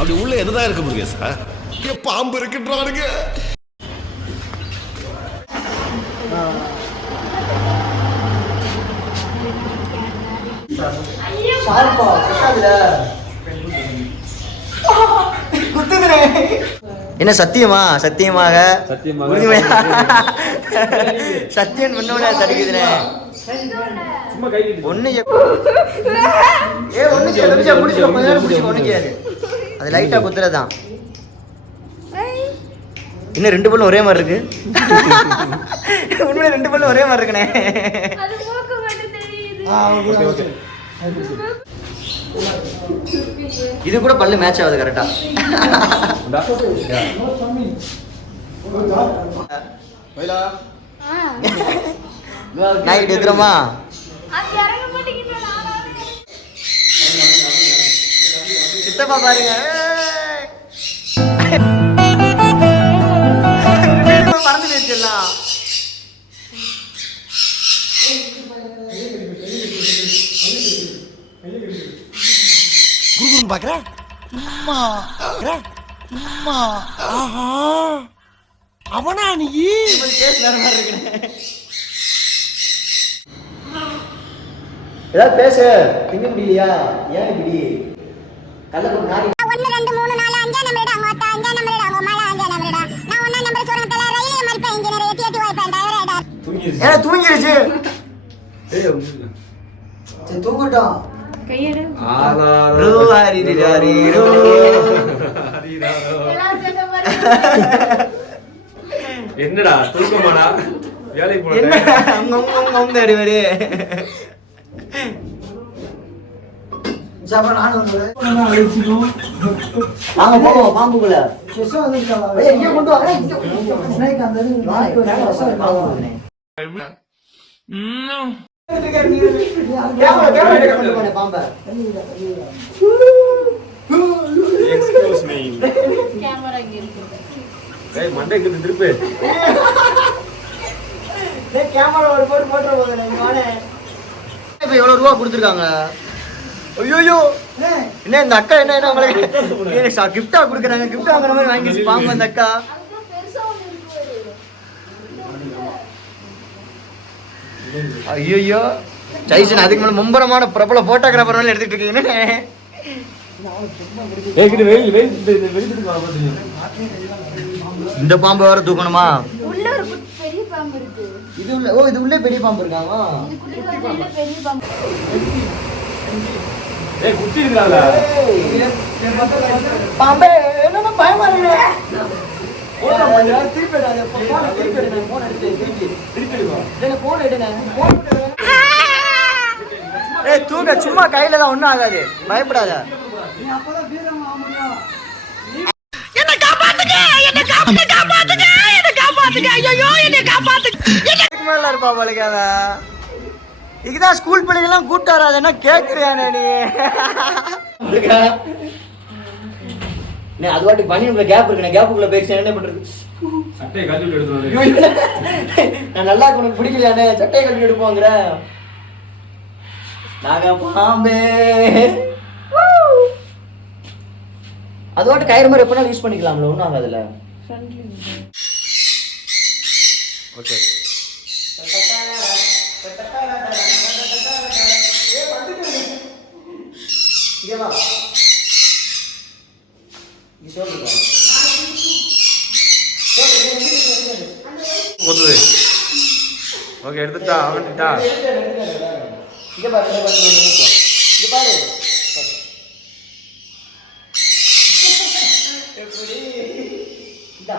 அப்படி உள்ள என்னதான் இருக்க முடியும் சார்? பாம்பு இருக்குன்றானுங்க. என்ன சத்தியமா? சத்தியமாக சத்தியம் பண்ணோட தடுக்குதுனே. அது லைட்டா குத்துறதான். இன்னும் 2 பல்லும் ஒரே மாதிரி இருக்கு. உண்மையில 2 பல்லும் ஒரே மாதிரி இருக்குனே. இது கூட பல்லு மேட்ச் ஆகுது கரெக்டா. நைட் எதுறமா சித்தப்பா பாருங்க மறந்து போயிடுச்சுலாம். குருகுருன்னு பாக்குறேன். அவனா நீ ஏதாவது பேசு. திங்க முடியலையா? ஏன் இப்படி கள்ளக்குடி நாடி 1 2 3 4 5 நம்பர்டா மொத்த 5 நம்பர்டா மொமால 5 நம்பர்டா நான் 1 நம்பர் சொல்றதல ரயிலே மல்ப இன்ஜினியர் ஏத்தி வைப்பேன் டயரடா. ஏ தூங்கிடுச்சு. சரி தூங்கட்டும். கையெடு. ஆரோ ஹரிராரி ரோ. என்னடா தூக்கமாடா? வேலைக்கு போறேன். என்ன அங்க அடி வரி. ஜாபா நான் வரேன். வாங்க போவோம் பாம்புக்குள்ள. செஸ் வந்துட்டாங்க. ஏய் இங்க கொண்டு வா. ஸ்னைக் அந்த பாம்புக்குள்ள. Excuse me. கேமரா இங்க இருக்கு. ஏய் மண்டை இங்க திருப்பு. டேய் கேமரா ஒரு போட்டு போறேன் நானே. இப்போ எவ்வளவு ரூபா கொடுத்திருக்காங்க? ஐயோ என்ன இந்த அக்கா என்ன உங்களுக்கு எனக்கு கிஃப்டா கொடுக்குறாங்க. கிஃப்ட் வாங்குற மாதிரி வாங்கிச்சு பாம்பு அந்த அக்கா. ஐயோ ஜெய்சன் அதுக்கு மேல மும்பரமான பிரபல போட்டோகிராஃபர் மேல எடுத்துட்டு இருக்கீங்க. இந்த பாம்பு வேற தூக்கணுமா? உள்ள ஒரு பெரிய பாம்பு இருக்கு. இது உள்ள ஓ இது உள்ளே பெரிய பாம்பு இருக்காமா? இதுக்குள்ள பெரிய பாம்பு. ஏய் குட்டி இருக்கறால. பாம்பே என்னமா பயமா இருக்கு. ஓட மஞ்சா திருப்பிடாத. போன் திருப்பிடு. போன் எடுத்து திருப்பிடுவா. என்ன போன் எடுங்க. ஏய் தூக்க சும்மா கையில தான் ஒண்ணும் ஆகாது. பயப்படாத. நீ அப்பதான் வீரமா ஆமுறியா. என்ன காப்பாத்துங்க. என்ன காப்பாத்துங்க. என்ன காப்பாத்துங்க. ஐயோ என்ன காப்பாத்துங்க. இதுக்கு மேல இருப்பா பலகாத. இதுதான் ஸ்கூல் பிள்ளைங்கலாம் கூட்டி வராதேன்னா கேக்குறியானே நீ. அது வாட்டி பனியனுக்குள்ள கேப் இருக்கு. கேப்புக்குள்ள பேசி என்ன பண்றது? சட்டையை கழட்டி எடுத்துட்டு நான் நல்லா உனக்கு பிடிக்கலையானே சட்டையை கழட்டி எடுப்போங்கிற. நாக பாம்பே அது வாட்டி கயிறு மாதிரி எப்படினா யூஸ் பண்ணிக்கலாம்ல. ஒன்றும் ஆகாதுல்ல. ஓகே ஓகே எடுத்துட்டா அவன்டா. இங்க பாரு இங்க பாரு. எப்படி இதா